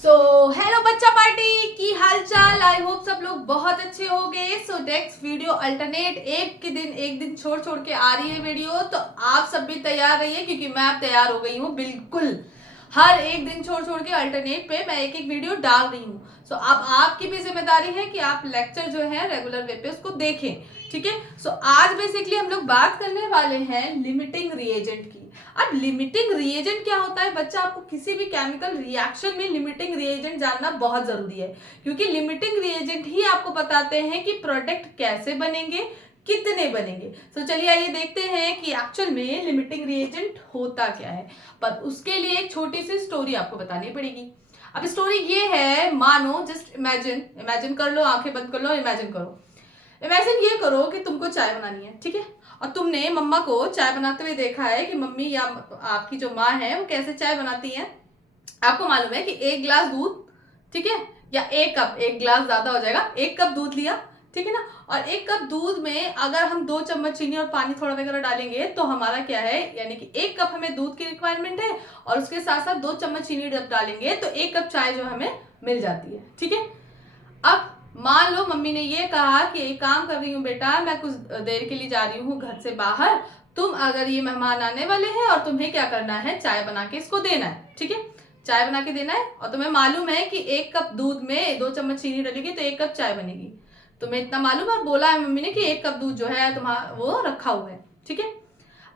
So hello बच्चा party की हालचाल। आई होप सब लोग बहुत अच्छे होंगे। सो नेक्स्ट वीडियो अल्टरनेट एक दिन छोड़ छोड़ के आ रही है वीडियो, तो आप सब भी तैयार रहिए क्योंकि मैं अब तैयार हो गई हूँ। बिल्कुल हर एक दिन छोड़ छोड़ के अल्टरनेट पे मैं एक एक वीडियो डाल रही हूँ। सो अब आपकी भी जिम्मेदारी है कि आप लेक्चर जो है रेगुलर वे पे उसको देखें, ठीक है। सो आज बेसिकली हम लोग बात करने वाले हैं लिमिटिंग रिएजेंट की। अब लिमिटिंग रिएजेंट क्या होता है बच्चा, आपको किसी भी केमिकल रिएक्शन में लिमिटिंग रिएजेंट जानना बहुत जरूरी है, क्योंकि लिमिटिंग रिएजेंट ही आपको बताते हैं कि प्रोडक्ट कैसे बनेंगे, कितने बनेंगे। तो चलिए आइए देखते हैं कि एक्चुअल में लिमिटिंग रिएजेंट होता क्या है। पर उसके लिए एक छोटी सी स्टोरी आपको बतानी पड़ेगी। अब स्टोरी ये है, मानो जस्ट इमेजिन कर लो, आंखें बंद कर लो, इमेजिन करो। इमेजिन ये करो कि तुमको चाय बनानी है, ठीक है, और तुमने मम्मा को चाय बनाते हुए देखा है कि मम्मी या आपकी जो माँ है वो कैसे चाय बनाती है। आपको मालूम है कि एक गिलास दूध, ठीक है, या एक कप, एक गिलास ज्यादा हो जाएगा, एक कप दूध लिया, ठीक है ना, और एक कप दूध में अगर हम 2 चम्मच चीनी और पानी थोड़ा वगैरह डालेंगे तो हमारा क्या है, यानी कि एक कप हमें दूध की रिक्वायरमेंट है और उसके साथ साथ 2 चम्मच चीनी जब डालेंगे तो एक कप चाय जो हमें मिल जाती है, ठीक है। अब मान लो मम्मी ने ये कहा कि एक काम कर रही हूँ बेटा, मैं कुछ देर के लिए जा रही हूँ घर से बाहर, तुम अगर ये मेहमान आने वाले हैं और तुम्हें क्या करना है, चाय बना के इसको देना है, ठीक है, चाय बना के देना है। और तुम्हें मालूम है कि एक कप दूध में 2 चम्मच चीनी डलेगी तो एक कप चाय बनेगी। तुम्हें इतना मालूम है और बोला है मम्मी ने कि एक कप दूध जो है तुम्हारा वो रखा हुआ है, ठीक है।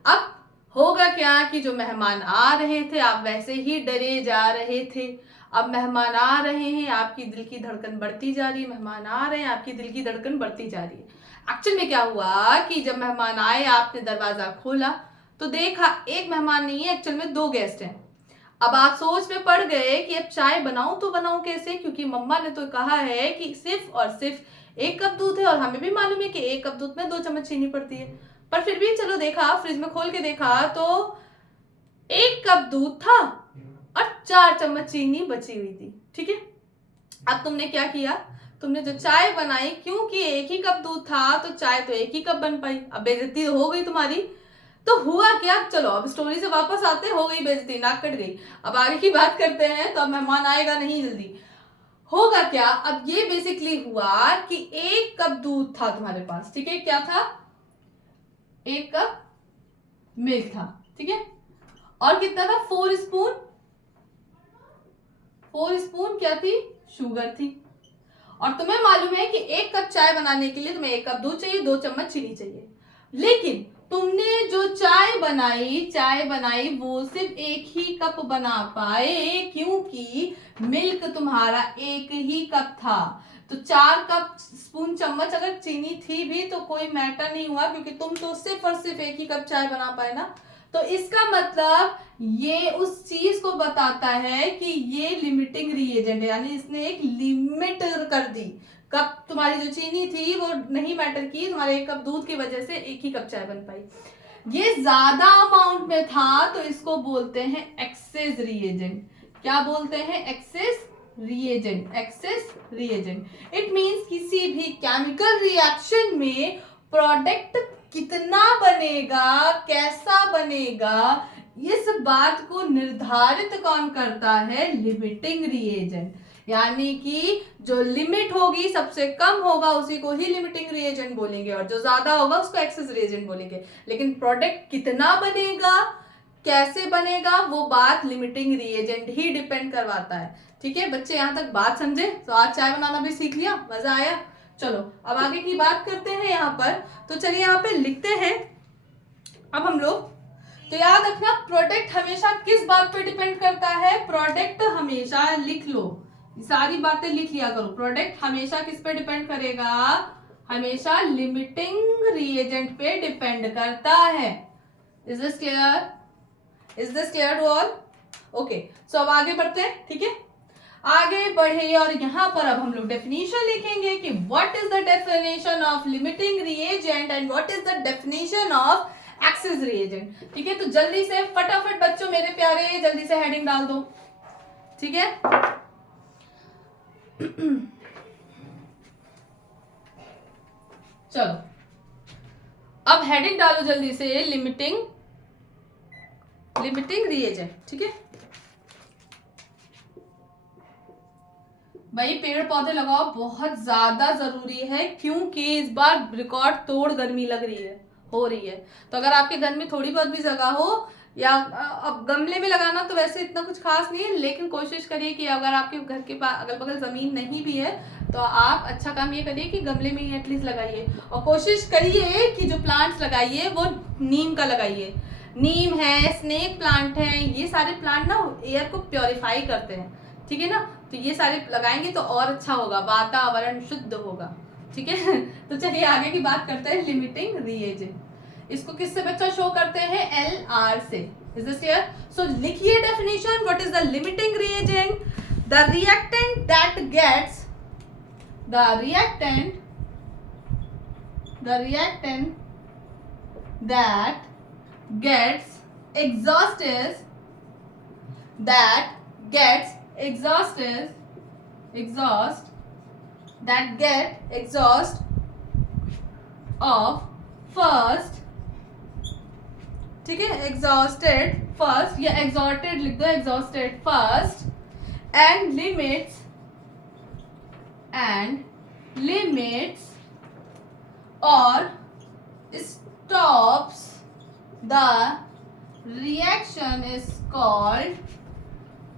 अब होगा क्या कि जो मेहमान आ रहे थे आप वैसे ही डरे जा रहे थे। अब मेहमान आ रहे हैं, आपकी दिल की धड़कन बढ़ती जा रही है, मेहमान आ रहे हैं, आपकी दिल की धड़कन बढ़ती जा रही है। एक्चुअल में क्या हुआ कि जब मेहमान आए आपने दरवाजा खोला तो देखा एक मेहमान नहीं है, एक्चुअल में 2 गेस्ट हैं। अब आप सोच में पड़ गए कि अब चाय बनाऊं तो बनाऊं कैसे, क्योंकि मम्मा ने तो कहा है कि सिर्फ और सिर्फ एक कप दूध है और हमें भी मालूम है कि एक कप दूध में 2 चम्मच चीनी पड़ती है। पर फिर भी चलो देखा, फ्रिज में खोल के देखा तो एक कप दूध था और 4 चम्मच चीनी बची हुई थी, ठीक है। अब तुमने क्या किया, तुमने जो चाय बनाई, क्योंकि एक ही कप दूध था तो चाय तो एक ही कप बन पाई। अब बेइज्जती हो गई तुम्हारी। तो हुआ क्या, चलो अब स्टोरी से वापस आते, हो गई बेइज्जती, नाक कट गई। अब आगे की बात करते हैं। तो अब मेहमान आएगा नहीं जल्दी, होगा क्या। अब ये बेसिकली हुआ कि एक कप दूध था तुम्हारे पास, ठीक है, क्या था, एक कप मिल्क था, ठीक है, और कितना था, 4 स्पून क्या थी, शुगर थी। और तुम्हें मालूम है कि एक कप चाय बनाने के लिए तुम्हें एक कप दूध चाहिए, 2 चम्मच चीनी चाहिए। लेकिन तुमने जो चाय बनाई वो सिर्फ एक ही कप बना पाए, क्योंकि मिल्क तुम्हारा एक ही कप था। तो 4 कप स्पून चम्मच अगर चीनी थी भी तो कोई मैटर नहीं हुआ, क्योंकि तुम तो सिर्फ और सिर्फ एक ही कप चाय बना पाए ना। तो इसका मतलब ये उस चीज को बताता है कि ये लिमिटिंग रिएजेंट है, यानी इसने एक लिमिट कर दी। कप तुम्हारी जो चीनी थी वो नहीं मैटर की, तुम्हारे एक कप दूध की वजह से एक ही कप चाय बन पाई। ये ज्यादा अमाउंट में था तो इसको बोलते हैं एक्सेस रिएजेंट। क्या बोलते हैं, access reagent. Access reagent it means किसी भी केमिकल रिएक्शन में प्रोडक्ट कितना बनेगा, कैसा बनेगा, इस बात को निर्धारित कौन करता है, लिमिटिंग रिएजेंट। यानी कि जो लिमिट होगी, सबसे कम होगा उसी को ही लिमिटिंग रिएजेंट बोलेंगे और जो ज्यादा होगा उसको एक्सेस रिएजेंट बोलेंगे। लेकिन प्रोडक्ट कितना बनेगा, कैसे बनेगा, वो बात लिमिटिंग रिएजेंट ही डिपेंड करवाता है, ठीक है। बच्चे यहां तक बात समझे, तो आज चाय बनाना भी सीख लिया, मजा आया। चलो अब आगे की बात करते हैं यहाँ पर। तो चलिए यहाँ पे लिखते हैं अब हम लोग। तो याद रखना, प्रोडक्ट हमेशा किस बात पे डिपेंड करता है, प्रोडक्ट हमेशा, लिख लो सारी बातें, लिख लिया करो। प्रोडक्ट हमेशा किस पे डिपेंड करेगा, हमेशा लिमिटिंग रिएजेंट पे डिपेंड करता है। Is this clear, is this clear to all, okay. So अब आगे बढ़ते हैं, ठीक है, आगे बढ़े और यहां पर अब हम लोग डेफिनेशन लिखेंगे कि what is the definition of limiting reagent and what is the definition of access reagent, ठीक है। तो जल्दी से फटाफट बच्चों मेरे प्यारे, जल्दी से हेडिंग डाल दो, ठीक है। चलो अब हेडिंग डालो जल्दी से, लिमिटिंग रिएजेंट, ठीक है। भाई पेड़ पौधे लगाओ, बहुत ज्यादा जरूरी है, क्योंकि इस बार रिकॉर्ड तोड़ गर्मी लग रही है, हो रही है। तो अगर आपके घर में थोड़ी बहुत भी जगह हो, या अब गमले में लगाना तो वैसे इतना कुछ खास नहीं है, लेकिन कोशिश करिए कि अगर आपके घर के पास अगल बगल जमीन नहीं भी है तो आप अच्छा काम ये करिए कि गमले में ही एटलीस्ट लगाइए। और कोशिश करिए कि जो प्लांट्स लगाइए वो नीम का लगाइए। नीम है, स्नेक प्लांट है, ये सारे प्लांट ना एयर को प्योरीफाई करते हैं, ठीक है ना। तो ये सारे लगाएंगे तो और अच्छा होगा, वातावरण शुद्ध होगा, ठीक है। तो चलिए आगे की बात करते हैं, लिमिटिंग रिएजेंट। इसको किससे बच्चा शो करते हैं? LR से। Is this clear? सो लिखिए definition, what is the limiting reagent? The reactant that gets the reactant that gets exhausted of first, ठीक है, exhausted first या exhausted लिख दो, exhausted first and limits or stops the reaction is called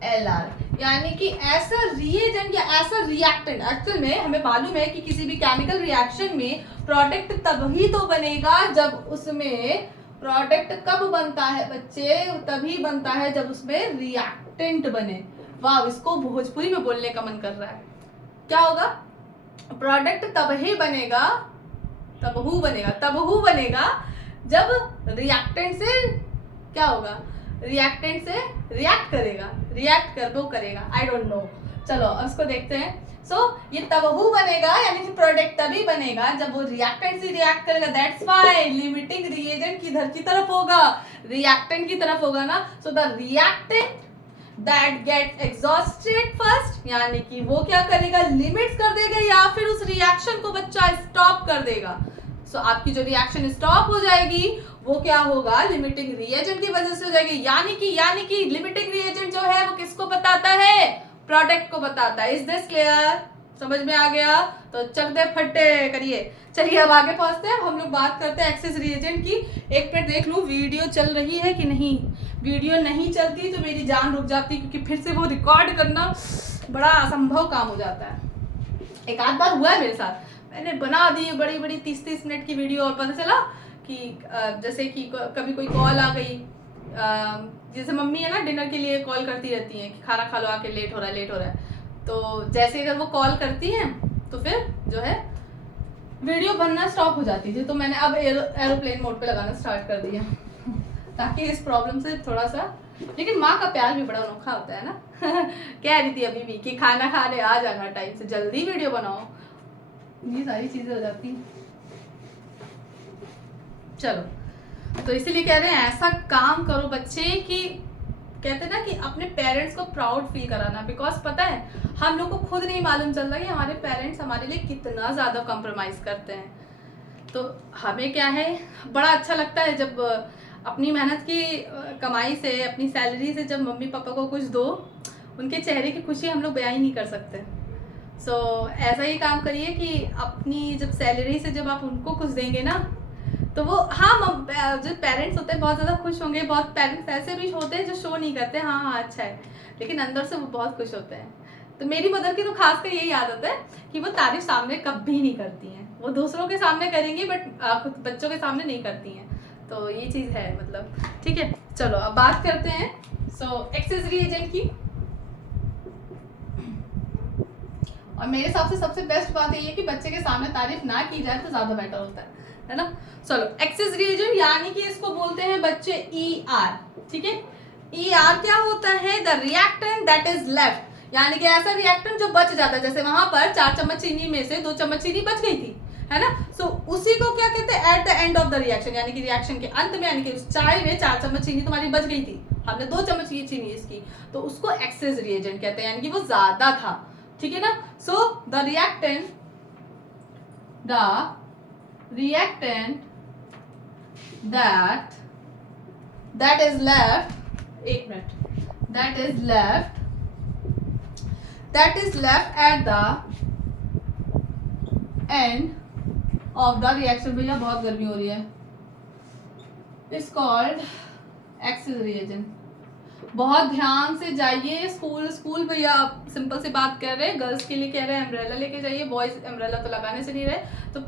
LR। यानी कि ऐसा reagent या ऐसा रिएक्टेंट, एक्चुअल में हमें मालूम है कि किसी भी केमिकल रिएक्शन में प्रोडक्ट तभी तो बनेगा जब उसमें, प्रोडक्ट कब बनता है बच्चे? तभी बनता है जब उसमें रिएक्टेंट बने। वाह, इसको भोजपुरी में बोलने का मन कर रहा है। क्या होगा? प्रोडक्ट तभी बनेगा, तबहू बनेगा जब रिएक्टेंट से क्या होगा? रिएक्टेंट से रिएक्ट करेगा, आई डोंट नो। चलो अब इसको देखते हैं। ये तबहू बनेगा, यानी कि प्रोडक्ट तभी बनेगा जब वो रिएक्टेंट से रिएक्ट करेगा। दैट्स व्हाई लिमिटिंग रिएजेंट किधर की तरफ होगा? रिएक्टेंट की तरफ होगा ना। So the reactant that get exhausted first, यानी कि वो क्या करेगा? लिमिट्स कर देगा या फिर उस रिएक्शन को बच्चा स्टॉप कर देगा। आपकी जो रिएक्शन स्टॉप हो जाएगी वो क्या होगा? लिमिटिंग रिएजेंट की वजह से हो जाएगी। यानी कि लिमिटिंग रिएजेंट जो है वो किसको बताता है? प्रोडक्ट को बताता है। Is this clear? समझ में आ गया? तो चक दे फट्टे करिए। चलिए अब आगे पहुंचते हैं। हम लोग बात करते हैं एक्सेस रिएजेंट की। एक मिनट देख लूं वीडियो चल रही है कि नहीं। वीडियो नहीं चलती तो मेरी जान रुक जाती, क्योंकि फिर से वो रिकॉर्ड करना बड़ा असंभव काम हो जाता है। एक आध बार हुआ है मेरे साथ, मैंने बना दी बड़ी बड़ी 30-30 मिनट की वीडियो और पता चला कि जैसे कि कभी कोई कॉल आ गई, जैसे मम्मी है ना डिनर के लिए कॉल करती रहती हैं कि खाना खा लो, आके लेट हो रहा है। तो जैसे अगर वो कॉल करती हैं तो फिर जो है वीडियो बनना स्टॉप हो जाती थी। तो मैंने अब एरोप्लेन मोड पे लगाना स्टार्ट कर दिया ताकि इस प्रॉब्लम से थोड़ा सा। लेकिन माँ का प्यार भी बड़ा अनोखा होता है ना। कह रही थी अभी भी कि खाना खाने आ जाना टाइम से, जल्दी वीडियो बनाओ, ये सारी चीजें हो जाती हैं। चलो तो इसीलिए कह रहे हैं ऐसा काम करो बच्चे कि कहते हैं ना कि अपने पेरेंट्स को प्राउड फील कराना। बिकॉज पता है हम लोग को खुद नहीं मालूम चलता कि हमारे पेरेंट्स हमारे लिए कितना ज़्यादा कॉम्प्रोमाइज़ करते हैं। तो हमें क्या है, बड़ा अच्छा लगता है जब अपनी मेहनत की कमाई से, अपनी सैलरी से जब मम्मी पापा को कुछ दो, उनके चेहरे की खुशी हम लोग बयां ही नहीं कर सकते। ऐसा ही काम करिए कि अपनी जब सैलरी से जब आप उनको कुछ देंगे ना, तो वो जो पेरेंट्स होते हैं बहुत ज़्यादा खुश होंगे। बहुत पेरेंट्स ऐसे भी होते हैं जो शो नहीं करते, हाँ अच्छा है, लेकिन अंदर से वो बहुत खुश होते हैं। तो मेरी मदर की तो खासकर यही आदत है कि वो तारीफ सामने कभी नहीं करती हैं। वो दूसरों के सामने करेंगी बट खुद बच्चों के सामने नहीं करती हैं। तो ये चीज़ है मतलब, ठीक है। चलो अब बात करते हैं एक्सेस रिएजेंट की। और मेरे हिसाब से सबसे बेस्ट बात ये है कि बच्चे के सामने तारीफ ना की जाए तो ज़्यादा बेटर होता है ना। चलो एक्सेस रिएजेंट यानी कि इसको बोलते हैं बच्चे ER, ठीक है। ER क्या होता है? The reactant that is left, यानी कि ऐसा रिएक्टेंट जो बच जाता है। जैसे वहां पर 4 चम्मच चीनी में से 2 चम्मच चीनी बच गई थी, है ना। उसी को क्या कहते हैं? At the end of the reaction, यानी कि रिएक्शन के अंत में, यानी कि उस चाय में 4 चम्मच चीनी तुम्हारी बच गई थी, हमने 2 चम्मच की चीनी इसकी, तो उसको एक्सेस रिएजेंट कहते हैं, यानी कि वो ज्यादा था, ठीक है ना। The reactant that is left, एक minute, that is left that is left at the end of the reaction. भैया बहुत गर्मी हो रही है. It's called Axis reagent. बहुत ध्यान से जाइए. स्कूल भैया आप सिंपल सी बात कर रहे हैं, गर्ल्स के लिए कह रहे हैं अम्ब्रेला लेके जाइए, बॉयज अम्ब्रेला तो लगाने से नहीं रहे, तो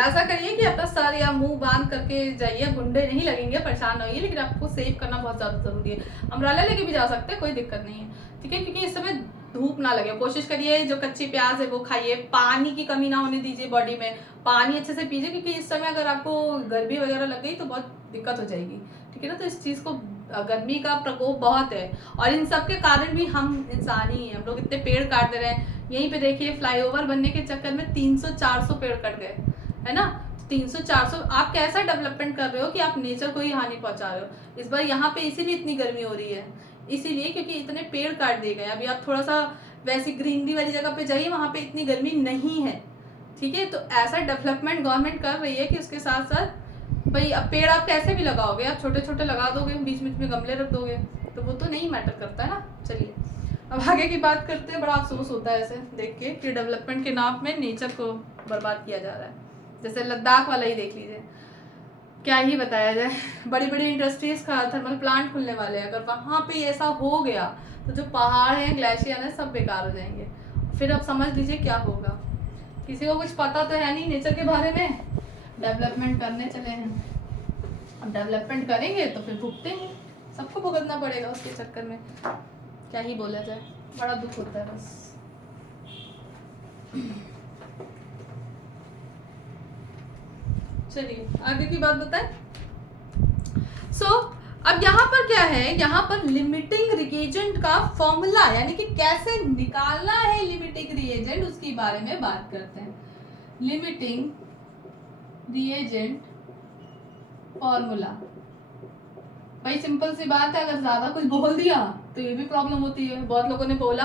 ऐसा करिए कि अपना सर या मुंह बांध करके जाइए. गुंडे नहीं लगेंगे, परेशान नहीं होइए, लेकिन आपको सेव करना बहुत ज़्यादा जरूरी है. अम्ब्रेला लेके भी जा सकते हैं, कोई दिक्कत नहीं है, ठीक है, क्योंकि इस समय धूप ना लगे. कोशिश करिए जो कच्ची प्याज है वो खाइए, पानी की कमी ना होने दीजिए बॉडी में, पानी अच्छे से पीजिए, क्योंकि इस समय अगर आपको गर्मी वगैरह लग गई तो बहुत दिक्कत हो जाएगी, ठीक है ना. तो इस चीज़ को, गर्मी का प्रकोप बहुत है और इन सब के कारण भी हम इंसान ही हैं. हम लोग इतने पेड़ काट दे रहे हैं. यहीं पे देखिए फ्लाईओवर बनने के चक्कर में 300-400 पेड़ कट गए, है ना. 300-400 आप कैसा डेवलपमेंट कर रहे हो कि आप नेचर को ही हानि पहुंचा रहे हो. इस बार यहाँ पे इसीलिए इतनी गर्मी हो रही है, इसीलिए क्योंकि इतने पेड़ काट दिए गए. अभी आप थोड़ा सा वैसी ग्रीनरी वाली जगह पे जाइए, वहाँ पे इतनी गर्मी नहीं है, ठीक है. तो ऐसा डेवलपमेंट गवर्नमेंट कर रही है कि उसके साथ साथ भाई अब पेड़ आप कैसे भी लगाओगे, आप छोटे छोटे लगा दोगे, बीच बीच में गमले रख दोगे, तो वो तो नहीं मैटर करता है ना. चलिए अब आगे की बात करते हैं. बड़ा अफसोस होता है ऐसे देख के कि डेवलपमेंट के नाम में नेचर को बर्बाद किया जा रहा है. जैसे लद्दाख वाला ही देख लीजिए, क्या ही बताया जाए. बड़ी बड़ी इंडस्ट्रीज का थर्मल प्लांट खुलने वाले हैं. अगर वहाँ पे ऐसा हो गया तो जो पहाड़ हैं, ग्लेशियर हैं, सब बेकार हो जाएंगे. फिर अब समझ लीजिए क्या होगा. किसी को कुछ पता तो है नहीं नेचर के बारे में, डेवलपमेंट करने चले हैं. अब डेवलपमेंट करेंगे तो फिर भुगतेंगे, सबको भुगतना पड़ेगा उसके चक्कर में. क्या ही बोला जाए, बड़ा दुख होता है बस. चलिए आगे की बात बताएं. अब यहाँ पर क्या है, यहाँ पर लिमिटिंग रिएजेंट का फॉर्मूला यानी कि कैसे निकालना है लिमिटिंग रिएजेंट, उसके बारे में बात करते हैं. Limiting reagent formula. भाई सिंपल सी बात है, अगर ज्यादा कुछ बोल दिया तो ये भी प्रॉब्लम होती है. बहुत लोगों ने बोला,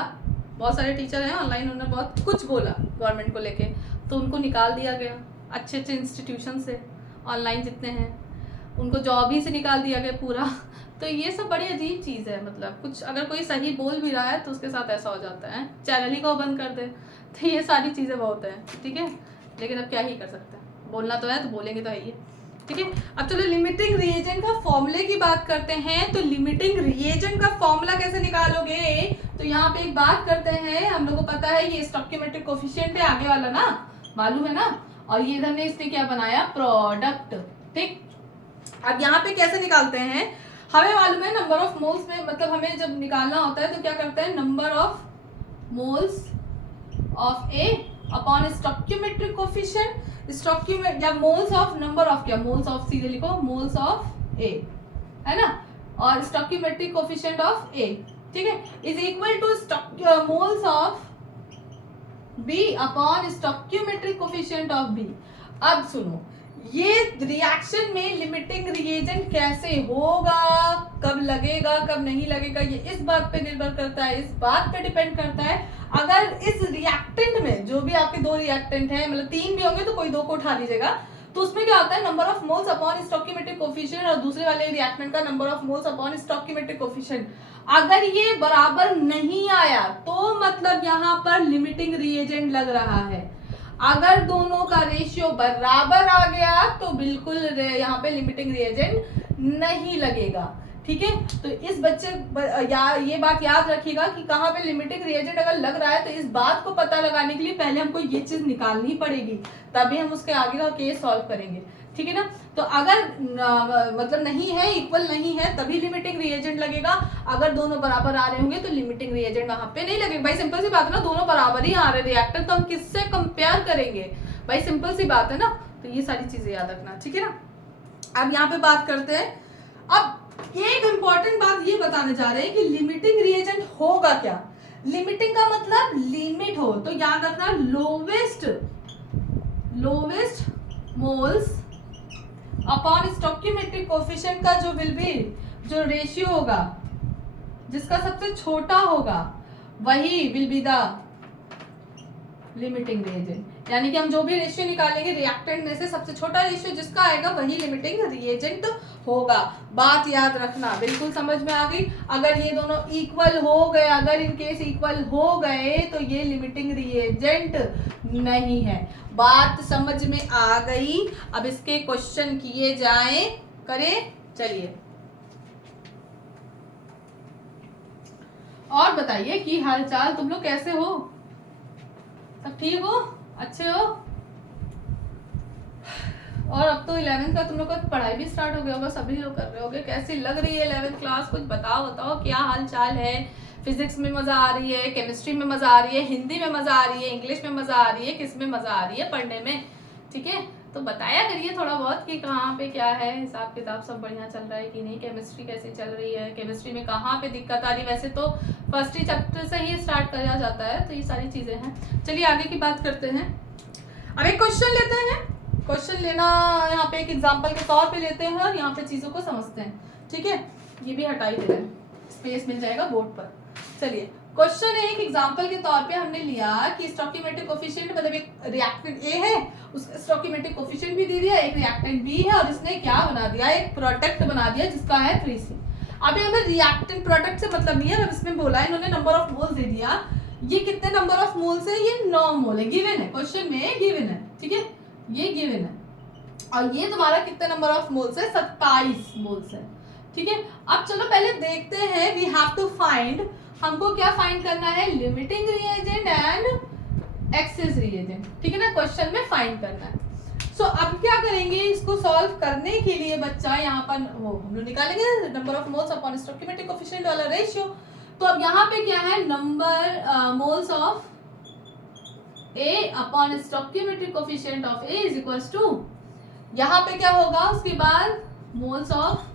बहुत सारे टीचर हैं ऑनलाइन, उन्होंने बहुत कुछ बोला गवर्नमेंट को लेके, तो उनको निकाल दिया गया. अच्छे अच्छे इंस्टीट्यूशन से ऑनलाइन जितने हैं उनको जॉब ही से निकाल दिया गया पूरा. तो ये सब बड़ी अजीब चीज़ है. मतलब कुछ अगर कोई सही बोल भी रहा है तो उसके साथ ऐसा हो जाता है, चैनल ही को बंद कर दे. तो ये सारी चीज़ें बहुत हैं, ठीक है, लेकिन अब क्या ही कर सकते हैं. बोलना तो है तो बोलेंगे तो है ही, ठीक है. अब चलो लिमिटिंग रिएजेंट का फॉर्मूले की बात करते हैं. तो लिमिटिंग रिएजेंट का फॉर्मूला कैसे निकालोगे, तो यहाँ पे एक बात करते हैं. हम लोग को पता है ये स्टोइकियोमेट्रिक कोफिशिएंट है, आगे वाला ना, मालूम है ना. और ये इधर ने इसने क्या बनाया, प्रोडक्ट, ठीक. अब यहाँ पे कैसे निकालते हैं, हमें मालूम है नंबर ऑफ मोल्स में, मतलब हमें जब निकालना होता है तो क्या करते हैं, number of moles of A upon stoichiometric coefficient, stoichiometric या मोल्स ऑफ, नंबर ऑफ क्या, मोल्स ऑफ सीधे लिखो, मोल्स ऑफ ए, है ना, और स्टोइकियोमेट्रिक कोफिशिएंट ऑफ ए, ठीक है, is equal to moles of b upon stoichiometric coefficient of b. अब सुनो, ये रिएक्शन में लिमिटिंग रिएजेंट कैसे होगा, कब लगेगा कब नहीं लगेगा, ये इस बात पे निर्भर करता है, इस बात पे डिपेंड करता है. अगर इस रिएक्टेंट में जो भी आपके दो रिएक्टेंट हैं, मतलब 3 भी होंगे तो कोई 2 को उठा लीजिएगा, तो उसमें क्या होता है, number of moles upon stoichiometric coefficient, और दूसरे वाले रिएक्टेंट का number of moles upon stoichiometric coefficient. अगर ये बराबर नहीं आया तो मतलब यहाँ पर लिमिटिंग रिएजेंट लग रहा है. अगर दोनों का रेशियो बराबर आ गया तो बिल्कुल यहाँ पे लिमिटिंग रिएजेंट नहीं लगेगा, ठीक है. तो इस बच्चे ये बात याद रखिएगा कि कहाँ पे लिमिटिंग रिएजेंट अगर लग रहा है तो इस बात को पता लगाने के लिए पहले हमको ये चीज निकालनी पड़ेगी, तभी हम उसके आगे का केस सॉल्व करेंगे, ठीक है ना. तो अगर मतलब नहीं है, इक्वल नहीं है, तभी लिमिटिंग रिएजेंट लगेगा. अगर दोनों बराबर आ रहे होंगे तो लिमिटिंग रिएजेंट वहां पे नहीं लगेगा. भाई सिंपल सी बात है ना, दोनों बराबर ही आ रहे रिएक्टर, तो हम किससे कंपेयर करेंगे, भाई सिंपल सी बात है ना. तो ये सारी चीजें याद रखना, ठीक है ना. अब यहाँ पे बात करते हैं. अब एक इंपॉर्टेंट बात ये बताने जा रहे हैं कि लिमिटिंग रिएजेंट होगा क्या. लिमिटिंग का मतलब लिमिट हो, तो याद रखना lowest moles upon stoichiometric coefficient का जो विल बी, जो रेशियो होगा, जिसका सबसे छोटा होगा वही will be the limiting reagent, यानी कि हम जो भी रेशियो निकालेंगे रिएक्टेंट में से सबसे छोटा रेशियो जिसका आएगा वही लिमिटिंग रिएजेंट होगा। बात याद रखना, बिल्कुल समझ में आ गई। अगर ये दोनों इक्वल हो गए, अगर इन केस इक्वल हो गए तो ये लिमिटिंग रिएजेंट नहीं है। बात समझ में आ गई। अब इसके क्वेश्चन किए जाएं, करें, चलिए। और बताइए कि हाल चाल, तुम लोग कैसे हो, सब ठीक हो, अच्छे हो? और अब तो 11th का तुम लोग का पढ़ाई भी स्टार्ट हो गया होगा, सभी लोग कर रहे होगे। कैसी लग रही है 11th क्लास, कुछ बताओ क्या हाल चाल है? फिजिक्स में मजा आ रही है, केमिस्ट्री में मजा आ रही है, हिंदी में मजा आ रही है, इंग्लिश में मजा आ रही है, किस में मजा आ रही है पढ़ने में? ठीक है, तो बताया करिए थोड़ा बहुत कि कहाँ पे क्या है, हिसाब किताब सब बढ़िया चल रहा है कि नहीं, केमिस्ट्री कैसी चल रही है, केमिस्ट्री में कहाँ पे दिक्कत आ रही है। वैसे तो फर्स्ट ही चैप्टर से ही स्टार्ट किया जाता है, तो ये सारी चीजें हैं। चलिए आगे की बात करते हैं। अब एक क्वेश्चन लेते हैं, क्वेश्चन लेना यहाँ पे एक एग्जाम्पल के तौर पे लेते हैं और यहाँ पे चीजों को समझते हैं। ठीक है, ये भी हटा ही दे रहे हैं, स्पेस मिल जाएगा बोर्ड पर। चलिए, क्वेश्चन एक एग्जांपल के तौर पे हमने लिया कि स्टोइकियोमेट्रिक कोफिशिएंट, मतलब एक रिएक्टेंट ए है, उसका स्टोइकियोमेट्रिक कोफिशिएंट भी दे दिया, एक रिएक्टेंट बी है, और इसने क्या बना दिया, एक प्रोडक्ट बना दिया जिसका है 3C। अभी हमें रिएक्टेंट प्रोडक्ट से मतलब नहीं है, अब इसमें बोला इन्होंने नंबर ऑफ मोल्स दे दिया। ये कितने नंबर ऑफ मोल्स है? ये 9 मोल है, गिवन है, क्वेश्चन में गिवन है। ठीक है, ये गिवन है, और ये तुम्हारा कितने नंबर ऑफ मोल्स है? 27 मोल्स है। ठीक है, अब चलो पहले देखते हैं, वी हैव टू फाइंड, हमको क्या फाइंड करना है? Limiting reagent and access reagent. ठीक है ना, क्वेश्चन में फाइंड करना है। सो अब क्या करेंगे, इसको सॉल्व करने के लिए बच्चा यहाँ पर वो हम लोग निकालेंगे number of moles upon stoichiometric coefficient वाला रेशियो। तो अब यहाँ पे क्या है, number moles of A upon stoichiometric coefficient of A is equals to, यहाँ पे क्या होगा उसके बाद, moles of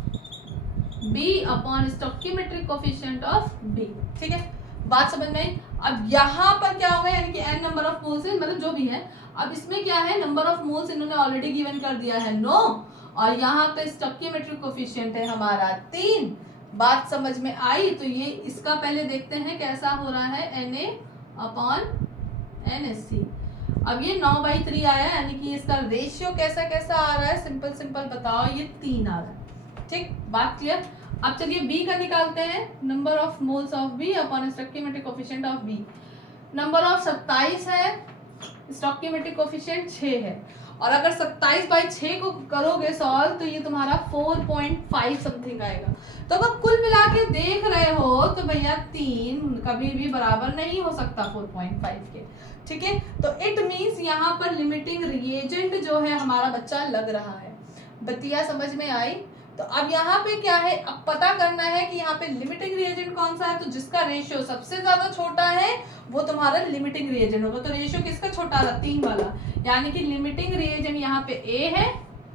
B upon stoichiometric coefficient of B। ठीक है, बात समझ में आई। अब यहाँ पर क्या होगा, यानी कि n नंबर ऑफ मोल्स है, मतलब जो भी है। अब इसमें क्या है, नंबर ऑफ मोल्स इन्होंने ऑलरेडी गिवन कर दिया है 9, और यहाँ पे स्टोइकियोमेट्रिक कोफिशिएंट है हमारा 3। बात समझ में आई। तो ये इसका पहले देखते हैं कैसा हो रहा है, Na अपॉन NSC। अब ये 9/3 आया, यानी कि इसका रेशियो कैसा कैसा आ रहा है, सिंपल सिंपल बताओ, ये 3 आ रहा है। ठीक, बात क्लियर। अब चलिए बी का निकालते हैं, number of moles of b upon stoichiometric coefficient of b. Number of 27 है, स्टोइकियोमेट्रिक कोफिशिएंट 6 है, और अगर 27/6 को करोगे सॉल्व तो ये तुम्हारा 4.5 समथिंग आएगा। तो अगर कुल मिला के देख रहे हो तो भैया 3 कभी भी बराबर नहीं हो सकता 4.5 के। ठीक है, तो इट मीन्स यहाँ पर लिमिटिंग रिएजेंट जो है हमारा बच्चा लग रहा है। बतिया समझ में आई। तो अब यहाँ पे क्या है, अब पता करना है कि यहाँ पे लिमिटिंग रिएजेंट कौन सा है। तो जिसका रेशियो सबसे ज्यादा छोटा है वो तुम्हारा लिमिटिंग रिएजेंट होगा। तो रेशियो किसका छोटा था? 3 वाला, यानी कि लिमिटिंग रिएजेंट यहाँ पे A है।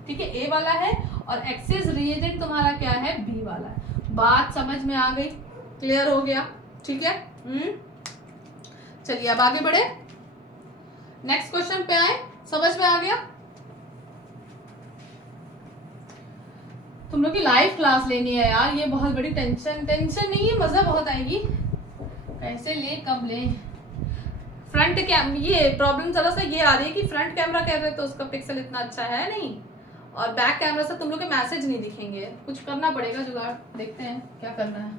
ठीक है, A वाला है, और एक्सेस रिएजेंट तुम्हारा क्या है? B वाला है। बात समझ में आ गई, क्लियर हो गया? ठीक है, चलिए अब आगे बढ़े, नेक्स्ट क्वेश्चन पे आए। समझ में आ गया? तुम लोग की लाइव क्लास लेनी है यार, ये बहुत बड़ी टेंशन नहीं है, मजा बहुत आएगी। कैसे ले, कब ले? फ्रंट कैम, ये प्रॉब्लम जरा सा ये आ रही है कि फ्रंट कैमरा कह रहे तो उसका पिक्सल इतना अच्छा है नहीं, और बैक कैमरा से तुम लोग के मैसेज नहीं दिखेंगे। कुछ करना पड़ेगा जुगाड़, देखते हैं क्या करना है।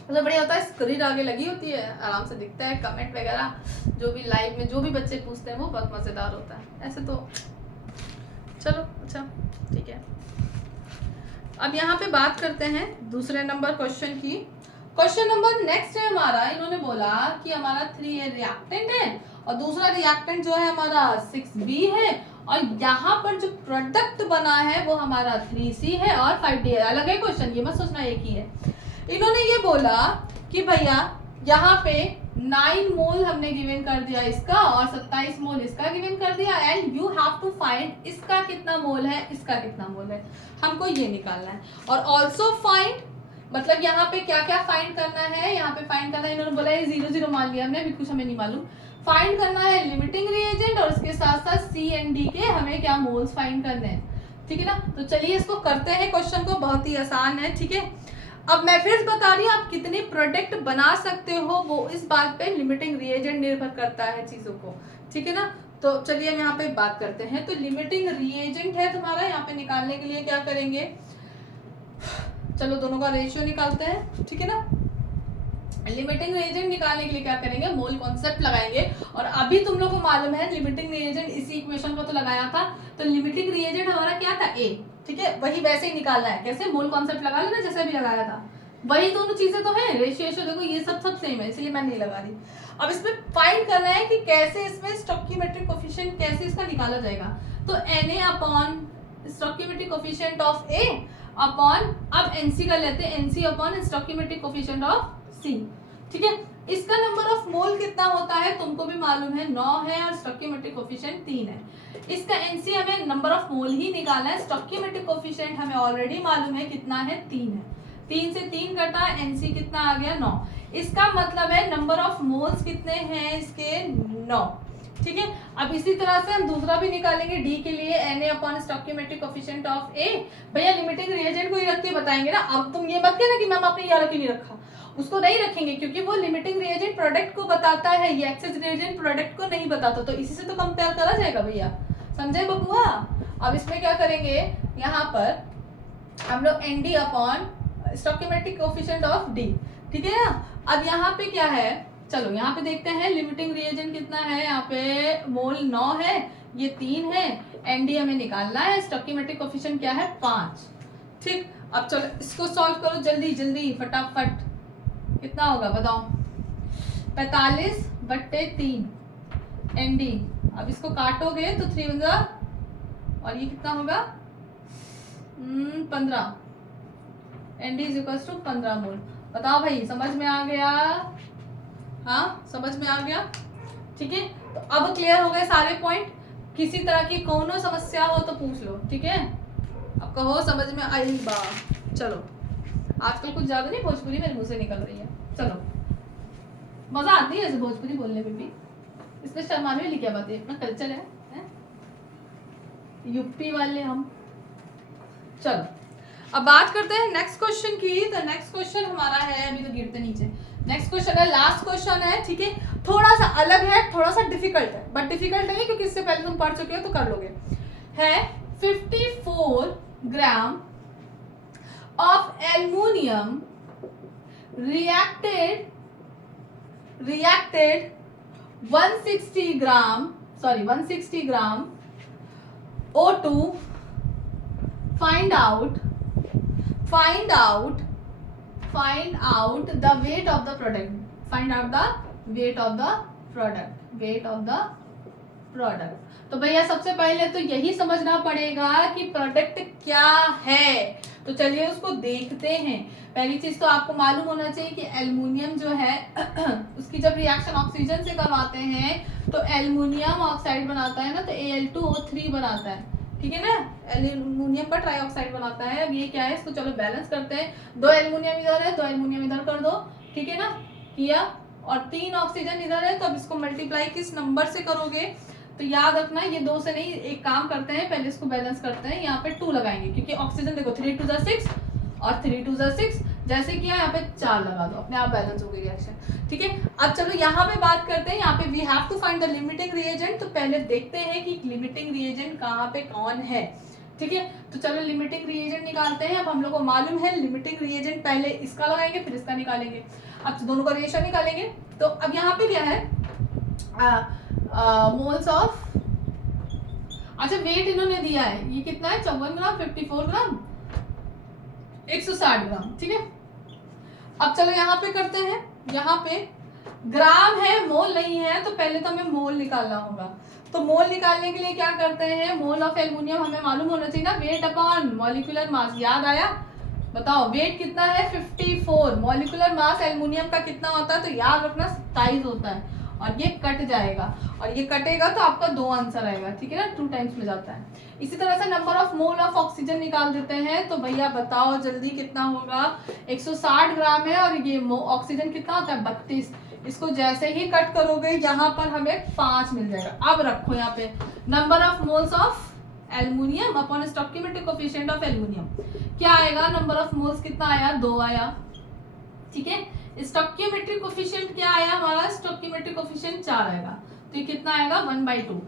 मतलब बढ़िया होता है, स्क्रीन आगे लगी होती है, आराम से दिखता है, कमेंट वगैरह जो भी लाइव में जो भी बच्चे पूछते हैं वो बहुत मजेदार होता है। ऐसे तो चलो अच्छा ठीक है। अब यहाँ पे बात करते हैं दूसरे नंबर क्वेश्चन की। क्वेश्चन नंबर नेक्स्ट है हमारा, इन्होंने बोला कि हमारा 3A रिएक्टेंट है और दूसरा रिएक्टेंट जो है हमारा 6B है, और यहाँ पर जो प्रोडक्ट बना है वो हमारा 3C है और 5D है। अलग है क्वेश्चन, ये मत सोचना एक ही है। इन्होंने ये बोला कि भैया यहाँ पे 9 मोल हमने गिवन कर दिया इसका, और 27 मोल इसका गिवन कर दिया, and you have to find इसका कितना मोल है, इसका कितना मोल है, हमको ये निकालना है। और ऑल्सो फाइंड, मतलब यहाँ पे क्या क्या फाइंड करना है, यहाँ पे फाइंड करना है, इन्होंने बोला ये 0 0 मान लिया हमने, अभी कुछ हमें नहीं मालूम। फाइंड करना है लिमिटिंग रिएजेंट, और उसके साथ साथ C and D के हमें क्या मोल्स फाइंड करने हैं। ठीक है ना, तो चलिए इसको करते हैं, क्वेश्चन को बहुत ही आसान है। ठीक है, अब मैं फिर बता रही हूँ आप कितने प्रोडक्ट बना सकते हो वो इस बात पे लिमिटिंग रिएजेंट निर्भर करता है चीजों को, ठीक है ना। तो चलिए हम यहाँ पे बात करते हैं। तो लिमिटिंग रिएजेंट है तुम्हारा, यहाँ पे निकालने के लिए क्या करेंगे, चलो दोनों का रेशियो निकालते हैं, ठीक है ना। लिमिटिंग रिएजेंट निकालने के लिए क्या करेंगे, मोल कॉन्सेप्ट लगाएंगे। और अभी तुम लोग को मालूम है लिमिटिंग रिएजेंट इसी इक्वेशन को तो लगाया था, तो लिमिटिंग रिएजेंट हमारा क्या था, ए, ठीक है। वही वैसे ही निकालना है, कैसे, मोल कॉन्सेप्ट लगा लेना जैसे भी लगाया था, वही दोनों चीजें तो है। रेशियो देखो ये सब सेम है, इसलिए मैं नहीं लगा रही। अब इसमें फाइंड करना है कि कैसे इसमें स्टोइकियोमेट्रिक कोफिशिएंट कैसे इसका निकाला जाएगा। तो Na upon stoichiometric coefficient of A upon, अब NC कर लेते हैं, NC upon stoichiometric coefficient of C, ठीक है। इसका नंबर ऑफ मोल कितना होता है तुमको भी मालूम है, 9 है, और स्टोइकियोमेट्रिक कोफिशिएंट 3 है। इसका NC हमें नंबर ऑफ मोल ही निकालना है, स्टोइकियोमेट्रिक कोफिशिएंट हमें ऑलरेडी मालूम है कितना है, 3 है। 3 से 3 कटा, NC कितना आ गया, 9। इसका मतलब है नंबर ऑफ मोल्स कितने हैं इसके, 9, ठीक है। अब इसी तरह से हम दूसरा भी निकालेंगे डी के लिए, Na upon stoichiometric coefficient of A. भैया लिमिटिंग रिएजेंट को ही रख के बताएंगे ना, अब तुम ये मत कहना कि मैम आपने ये क्यों नहीं रखा, उसको नहीं रखेंगे क्योंकि वो लिमिटिंग रिएजेंट प्रोडक्ट को बताता है, ये एक्सेस रिएजेंट प्रोडक्ट को नहीं बताता, तो इसी से तो कंपेयर करा जाएगा भैया, समझे बबुआ। अब इसमें क्या करेंगे, यहाँ पर हम लोग ND upon stoichiometric coefficient of D, ठीक है ना। अब यहाँ पे क्या है, चलो यहाँ पे देखते हैं लिमिटिंग रिएजेंट कितना है, यहाँ पे मोल 9 है, ये 3 है, ND हमें निकालना है, स्टोइकियोमेट्रिक कोफिशिएंट क्या है, 5, ठीक। अब चलो इसको सॉल्व करो जल्दी जल्दी फटाफट, कितना होगा बताओ, 45/3 ND। अब इसको काटोगे तो 3 बन, और ये कितना होगा, 15, ND इज इक्वल टू 15 मोल। बताओ भाई समझ में आ गया, हाँ समझ में आ गया, ठीक है। तो अब क्लियर हो गए सारे पॉइंट, किसी तरह की कोनो समस्या हो तो पूछ लो, ठीक है। अब कहो समझ में आई बा, चलो आजकल कुछ ज्यादा नहीं भोजपुरी मेरे मुंह से निकल रही है, चलो मजा आती है ऐसे भोजपुरी बोलने में भी, इसमें शर्माने वाली क्या बात है, अपना कल्चर है? यूपी वाले हम। चलो अब बात करते हैं नेक्स्ट क्वेश्चन की। तो नेक्स्ट क्वेश्चन हमारा है, अभी तो गिरते नीचे, नेक्स्ट क्वेश्चन है, लास्ट क्वेश्चन है, ठीक है। थोड़ा सा अलग है, थोड़ा सा डिफिकल्ट है, बट डिफिकल्ट नहीं क्योंकि इससे पहले तुम पढ़ चुके हो तो कर लोगे। है 54 gram of aluminium reacted 160 gram O2. Find out the weight of the product. Find out the weight of the product. तो भैया सबसे पहले तो यही समझना पड़ेगा कि प्रोडक्ट क्या है। तो चलिए उसको देखते हैं। पहली चीज तो आपको मालूम होना चाहिए कि एल्युमिनियम जो है उसकी जब रिएक्शन ऑक्सीजन से करवाते हैं तो एल्युमिनियम ऑक्साइड बनाता है ना, तो Al2O3 बनाता है, ठीक है ना। एल्युमिनियम का ट्राइऑक्साइड बनाता है। अब ये क्या है, इसको चलो बैलेंस करते हैं। 2 एल्युमिनियम इधर है, 2 एल्युमिनियम इधर कर दो, ठीक है ना, किया। और 3 ऑक्सीजन इधर है, तो अब इसको मल्टीप्लाई किस नंबर से करोगे, तो याद रखना ये 2 से नहीं, एक काम करते हैं पहले इसको बैलेंस करते हैं। यहाँ पे 2 लगाएंगे क्योंकि ऑक्सीजन देखो 3 2 6 और 3 2 6, जैसे किया यहाँ पे 4 लगा दो, अपने आप बैलेंस हो गई रिएक्शन, ठीक है। अब चलो यहाँ पे बात करते हैं। यहाँ पे we have to find the limiting reagent. तो पहले देखते हैं कि लिमिटिंग रिएजेंट कहाँ पे कौन है, ठीक है। तो चलो लिमिटिंग रिएजेंट निकालते हैं। अब हम लोग को मालूम है लिमिटिंग रिएजेंट पहले इसका लगाएंगे फिर इसका निकालेंगे। अब दोनों का रेशियो निकालेंगे। तो अब यहाँ पे क्या है, मोल्स ऑफ, अच्छा वेट इन्होंने दिया है, ये कितना है 54 ग्राम, 54 ग्राम, 160 ग्राम, ठीक है। अब चलो यहाँ पे करते हैं। यहाँ पे ग्राम है, मोल नहीं है, तो पहले तो हमें मोल निकालना होगा। तो मोल निकालने के लिए क्या करते हैं, मोल ऑफ एल्युमिनियम हमें मालूम होना चाहिए ना, वेट अपॉन मॉलिक्यूलर मास। याद आया, बताओ वेट कितना है 54, मॉलिक्यूलर मास एल्युमिनियम का कितना होता है, तो याद रखना 27 होता है। और ये कट जाएगा और ये कटेगा तो आपका 2 आंसर आएगा, ठीक है ना, 2 टाइम्स में जाता है। इसी तरह से number of mole of oxygen निकाल देते हैं। तो भैया बताओ जल्दी कितना होगा, 160 ग्राम है और ये ऑक्सीजन कितना होता है 32। इसको जैसे ही कट करोगे यहाँ पर हमें 5 मिल जाएगा। अब रखो यहाँ पे number of moles of aluminium upon stoichiometric coefficient of aluminium क्या आएगा, नंबर ऑफ मोल्स कितना आया, 2 आया, ठीक है। स्टोइकियोमेट्रिक कोफिशिएंट क्या आया हमारा, स्टोइकियोमेट्रिक कोफिशिएंट 4 आएगा, तो ये कितना आएगा 1/2।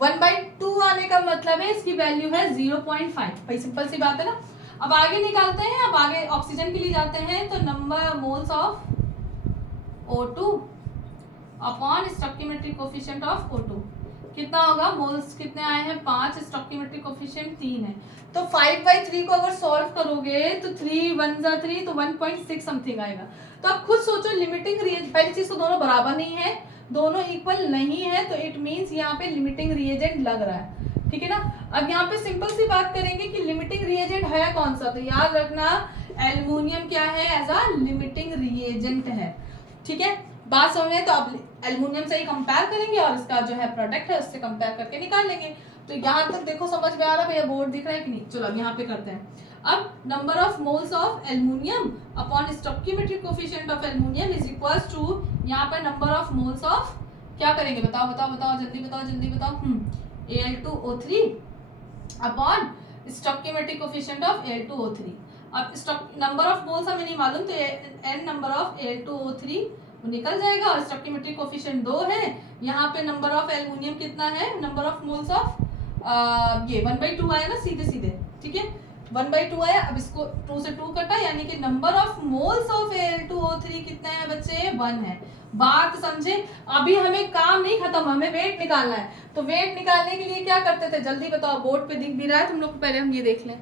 1/2 आने का मतलब है इसकी वैल्यू है 0.5। भाई सिंपल सी बात है ना। अब आगे निकालते हैं, अब आगे ऑक्सीजन के लिए जाते हैं, तो number moles of O2 upon stoichiometric coefficient of O2 कितना होगा, मोल्स कितने आए हैं 5, स्टोइकियोमेट्रिक कोफिशिएंट 3 है, तो 5/3 को अगर सॉल्व करोगे तो 3 1 जा 3 तो 1.6 समथिंग आएगा। तो आप खुद सोचो, लिमिटिंग रिएजेंट, पहली चीज तो दोनों बराबर नहीं है, दोनों इक्वल नहीं है, तो इट मींस यहाँ पे लिमिटिंग रिएजेंट लग रहा है, ठीक है ना। अब यहाँ पे सिंपल सी बात करेंगे कि लिमिटिंग रिएजेंट है कौन सा, तो याद रखना एल्युमिनियम क्या है, एज अ लिमिटिंग रिएजेंट है, ठीक है। बात समझ में, तो अब एल्युमिनियम से ही कंपेयर करेंगे और इसका जो है प्रोडक्ट है उससे कंपेयर करके निकाल लेंगे। तो यहाँ तक देखो समझ में आ रहा है भैया, बोर्ड दिख रहा है कि नहीं। चलो अब यहाँ पे करते हैं। अब number of moles of aluminium upon stoichiometric coefficient of aluminium is equals to, यहाँ पर नंबर ऑफ मोल्स ऑफ, क्या करेंगे बताओ बताओ बताओ जल्दी बताओ जल्दी बताओ, Al2O3 upon stoichiometric coefficient of Al2O3। अब नंबर ऑफ मोल्स हमें नहीं मालूम, तो n नंबर ऑफ Al2O3 वो निकल जाएगा, और स्टोइकियोमेट्रिक कोफिशिएंट 2 है। यहाँ पे नंबर ऑफ एल्युमिनियम कितना है, नंबर ऑफ मोल्स ऑफ ये 1/2 आया ना सीधे सीधे, ठीक है 1/2 आया। अब इसको 2 से 2 कटा, यानी कि number of moles of Al2O3 कितने हैं बच्चे, 1 है। बात समझे, अभी हमें काम नहीं खत्म, हमें वेट निकालना है। तो वेट निकालने के लिए क्या करते थे, जल्दी बताओ, बोर्ड पे दिख भी रहा है तुम लोग को, पहले हम ये देख लें,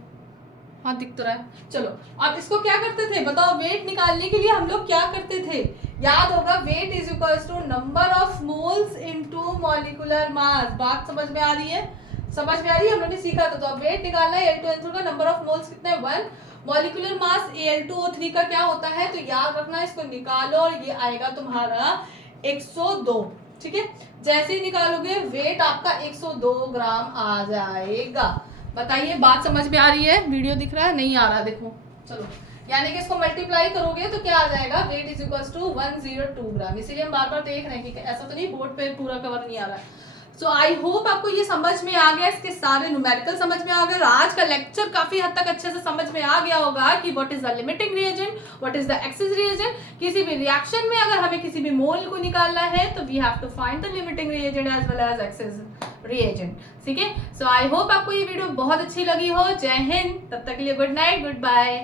हाँ दिख तो रहा है। चलो अब इसको क्या करते थे बताओ, वेट निकालने के लिए हम लोग क्या करते थे, याद होगा, weight is equals to number of moles into molecular mass. बात समझ में आ रही है, समझ में आ रही है, हमने सीखा था। तो अब वेट निकालना है, Al2O3 का नंबर ऑफ मोल्स कितने 1, मॉलिक्यूलर मास Al2O3 का क्या होता है, तो याद रखना, इसको निकालो और ये आएगा तुम्हारा 102, ठीक है। जैसे ही निकालोगे वेट आपका 102 ग्राम आ जाएगा। बताइए बात समझ में आ रही है, वीडियो दिख रहा है, नहीं आ रहा, देखो चलो, यानी कि इसको मल्टीप्लाई करोगे तो क्या आ जाएगा, वेट इज इक्वल्स टू 102 ग्राम। इसीलिए हम बार बार देख रहे हैं कि ऐसा तो नहीं बोर्ड पे पूरा कवर नहीं आ रहा है। सो आई होप आपको ये समझ में आ गया, इसके सारे न्यूमेरिकल समझ में आ गए, और आज का लेक्चर काफी हद तक अच्छे से समझ में आ गया होगा कि what is the limiting reagent, what is the access reagent. किसी भी रिएक्शन में अगर हमें किसी भी मोल को निकालना है तो we have to find the limiting reagent as well as excess reagent, ठीक है। सो आई होप आपको ये वीडियो बहुत अच्छी लगी हो। जय हिंद, तब तक के लिए गुड नाइट, गुड बाय।